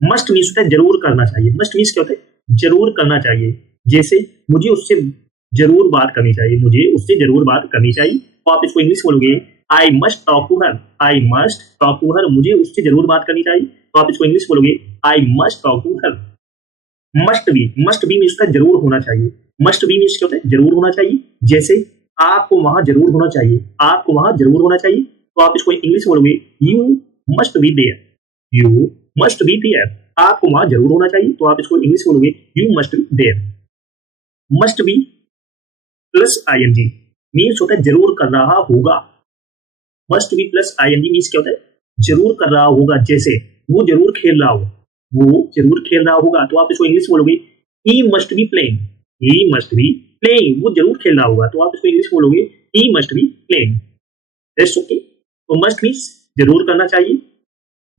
Must means होता है जरूर करना चाहिए। मस्ट मीन्स क्या होता है? जरूर करना चाहिए। जैसे मुझे उससे जरूर बात करनी चाहिए, मुझे उससे जरूर बात करनी चाहिए, तो आप इसको इंग्लिश बोलोगे I must talk to her. I must talk to her, मुझे उससे जरूर बात करनी चाहिए, तो आप इसको इंग्लिश बोलोगे I must talk to her. Must be means होता है जरूर होना चाहिए। मस्ट बी मीन्स क्या होता है? जरूर होना चाहिए। जैसे आपको वहां जरूर होना चाहिए, आपको वहां जरूर होना चाहिए, तो आप इसको इंग्लिश बोलोगे you must be there. You must be there, आपको वहां जरूर होना चाहिए, तो आप इसको इंग्लिश बोलोगे you must be there. Must be plus ING means होता है जरूर कर रहा होगा। Must be plus ING means क्या होता है? जरूर कर रहा होगा। जैसे वो जरूर खेल रहा होगा, वो जरूर खेल रहा होगा, तो आप इसको इंग्लिश बोलोगे he must be playing. He must be playing, वो जरूर खेल रहा होगा, तो आप इसको इंग्लिश बोलोगे he must be playing. That's okay. तो मस्ट मीन्स जरूर करना चाहिए,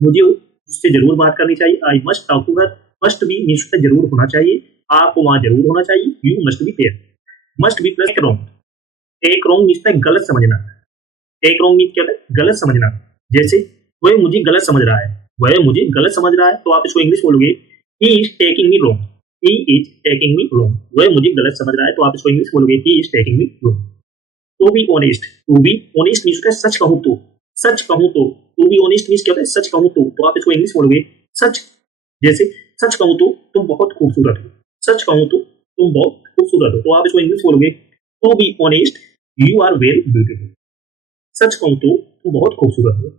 मुझे उससे जरूर बात करनी चाहिए, I must talk to her. Must be means होता है जरूर होना चाहिए, आपको वहां जरूर होना चाहिए, you must be there. Must be plus wrong. एक रॉन्ग मीन्स है गलत समझना। एक रॉन्ग मीन्स क्या होता है? गलत समझना। जैसे वह मुझे गलत समझ रहा है, वह मुझे गलत समझ रहा है, तो आप इसको इंग्लिश बोलोगे he is taking me wrong. He is taking me wrong, वह मुझे गलत समझ रहा है, तो आप इसको इंग्लिश बोलोगे he is taking me wrong. To be honest. To be honest means होता है सच कहूं तो। सच कहूं तो, टू बी ऑनेस्ट मीन्स क्या होता है? सच कहूं तो आप इसको इंग्लिश बोलोगे सच। जैसे सच कहूं तो तुम बहुत खूबसूरत हो। सच कहूं तो तुम बहुत खूबसूरत हो, तो आप इसको इंग्लिश बोलोगे to be honest you are very beautiful. सच कहूं तो तुम बहुत खूबसूरत हो।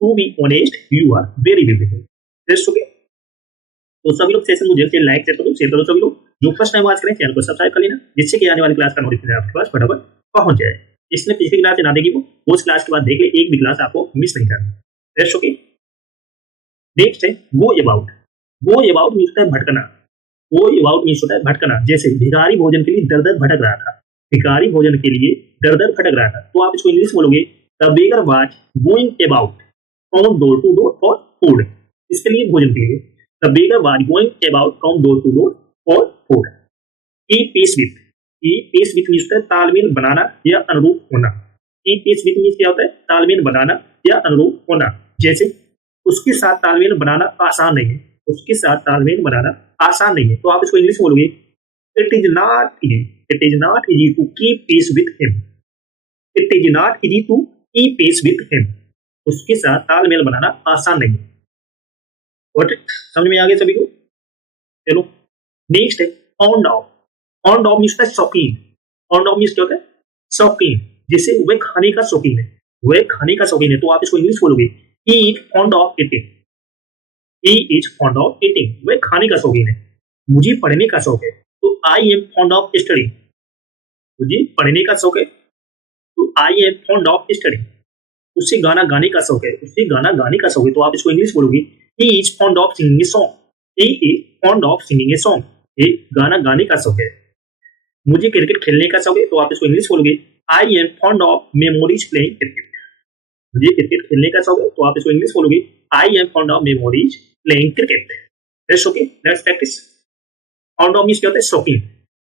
To be honest you are very beautiful. That's okay. तो सभी लोग सेशन मुझे लाइक शेयर करो सभी लोग। जो फर्स्ट टाइम आज करें चैनल को सब्सक्राइब कर लेना, जिससे कि आने वाली क्लास का नोटिफिकेशन आपके पास फटाफट पहुंच जाए। इसने पिछली क्लास ना देखी वो उस क्लास के बाद देख ले, एक भी क्लास आपको मिस नहीं करना। That's okay. नेक्स्ट है go about. Go about means होता है भटकना। गो अबाउट मीन्स होता है भटकना। जैसे भिखारी भोजन के लिए दर दर भटक रहा था। भिखारी भोजन के लिए दर दर भटक रहा था, तो आप इसको इंग्लिश बोलोगे the beggar was going about from door to door for food. इसके लिए भोजन के लिए the beggar was going about from door to door for food. Keep pace with. Keep pace with means होता है तालमेल बनाना या अनुरूप होना। की पेस विथ मीन्स क्या होता है? तालमेल बनाना या अनुरूप होना। जैसे उसके साथ तालमेल बनाना आसान नहीं है, उसके साथ तालमेल बनाना आसान नहीं है, तो आप इसको इंग्लिश बोलोगे it is not easy. It is not easy to keep pace with him. It is not easy to keep pace with him, उसके साथ तालमेल बनाना आसान नहीं है। समझ में आ गया सभी को? चलो नेक्स्ट है on off. On off means शौकीन। ऑन ऑफ मीन्स क्या होता है? शौकीन। जैसे वह खाने का शौकीन है, वह खाने का शौकीन है, तो आप इसको इंग्लिश बोलोगे he is fond of eating. He is fond of eating, वह खाने का शौकीन है। मुझे पढ़ने का शौक है, तो I am fond of studying. मुझे पढ़ने का शौक है, तो I am fond of studying. उससे गाना गाने का शौक है, उससे गाना गाने का शौक है, तो आप इसको इंग्लिश बोलोगे he is fond of singing a song. He is fond of singing a song, ये गाना गाने का शौक है। मुझे क्रिकेट खेलने का शौक है, तो आप इसको इंग्लिश बोलोगे I am fond of memories playing cricket. मुझे क्रिकेट खेलने का शौक है, तो आप इसको इंग्लिश बोलोगे I am fond of memories playing cricket. That's okay, let's practice. Fond of means क्या होता है? शौकीन।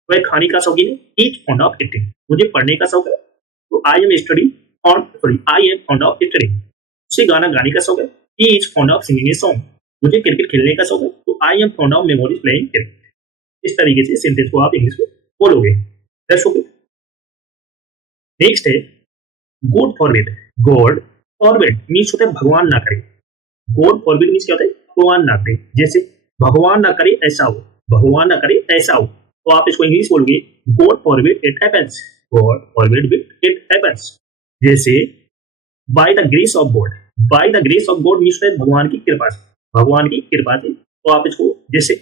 वह खाने का शौकीन है, he is fond of eating. मुझे पढ़ने का शौक है, तो I am study on sorry I am fond of studying. उसे गाना गाने का शौक है, he is fond of singing a song. मुझे क्रिकेट खेलने का शौक है, तो I am fond of memories playing cricket. इस तरीके से सेंटेंस को आप इंग्लिश में बोलोगे। That's okay. नेक्स्ट है God forbid. God forbid means होता है भगवान ना करे। गॉड फॉरबिड मीन्स क्या होता है? भगवान ना करे। जैसे भगवान ना करे ऐसा हो, भगवान ना करे ऐसा हो, तो आप इसको इंग्लिश बोलोगे God forbid it happens. God forbid it happens. जैसे by the grace of God. By the grace of God means भगवान की कृपा से। भगवान की कृपा से, तो आप इसको जैसे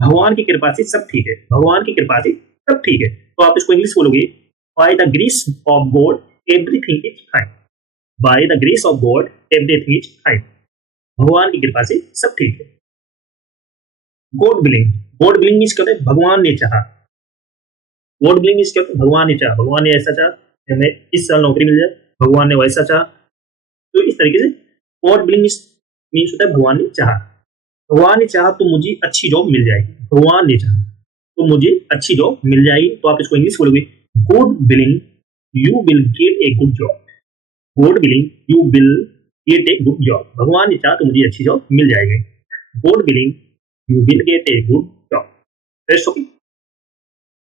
भगवान की कृपा से सब ठीक है, भगवान की कृपा से सब ठीक है, तो आप इसको इंग्लिश बोलोगे bye the grace of God everything is fine. Bye the grace of God everything is fine, भगवान की कृपा से सब ठीक है। God willing. God willing means क्या होता है? भगवान ने चाहा। गॉड विलिंग मीन्स क्या होता है? भगवान ने चाहा। भगवान ने ऐसा चाहा हमें इस साल नौकरी मिल जाए, भगवान ने वैसा चाहा। तो इस तरीके से गॉड विलिंग मीन्स होता है भगवान ने चाहा। भगवान ने चाहा तो मुझे अच्छी जॉब मिल जाएगी। भगवान ने चाहा तो मुझे अच्छी जॉब मिल जाएगी, तो आप इसको इंग्लिश बोलोगे God willing you will get a good job. God willing you will get a good job. भगवान ने चाहा तो मुझे अच्छी जॉब मिल जाएगी। God willing, you will get a good job. That's okay.